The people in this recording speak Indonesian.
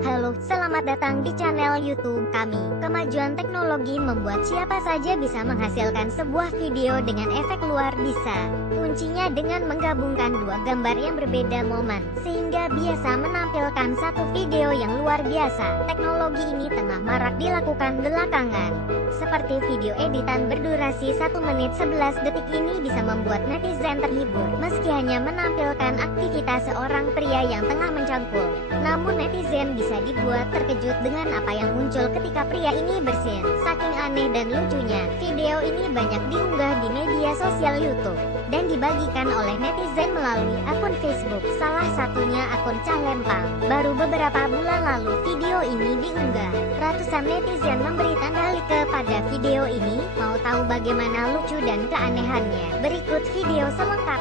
Halo, selamat datang di channel YouTube kami. Kemajuan teknologi membuat siapa saja bisa menghasilkan sebuah video dengan efek luar biasa. Kuncinya dengan menggabungkan dua gambar yang berbeda momen, sehingga biasa menampilkan satu video yang luar biasa. Teknologi ini tengah marak dilakukan belakangan. Seperti video editan berdurasi 1 menit 11 detik ini bisa membuat netizen terhibur, meski hanya menampilkan aktivitas seorang pria yang tengah mencangkul. Namun netizen bisa dibuat terkejut dengan apa yang muncul ketika pria ini bersin. Saking aneh dan lucunya, video ini banyak diunggah di media sosial YouTube dan dibagikan oleh netizen melalui akun Facebook, salah satunya akun Calempang. Baru beberapa bulan lalu video ini diunggah. Ratusan netizen memberi tanda like kepada video ini. Mau tahu bagaimana lucu dan keanehannya? Berikut video selengkapnya.